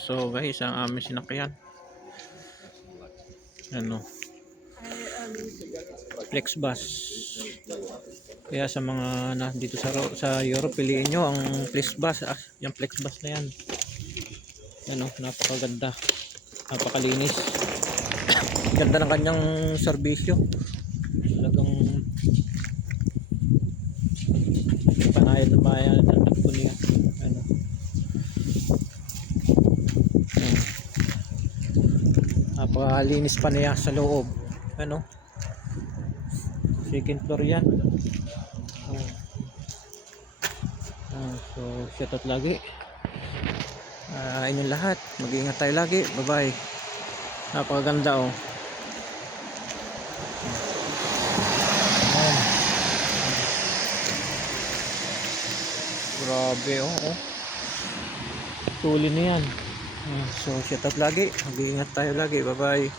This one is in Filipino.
So guys, ang aming sinakyan, ano, flex bus. Kaya sa mga dito sa Europe, piliin nyo ang flex bus. Yung flex bus na yan, ano, napakaganda, napakalinis. Ganda ng kanyang serbisyo. Talagang panayad na bayan ng takbo niya. Ano, napakalinis pa niya sa loob. Ano, second floor yan. So shout out lagi, inyong lahat, mag-iingat tayo lagi. Bye bye. Napakaganda oh. Grabe oh. Tuloy na yan. So shout out lagi, mag-iingat tayo lagi. Bye bye.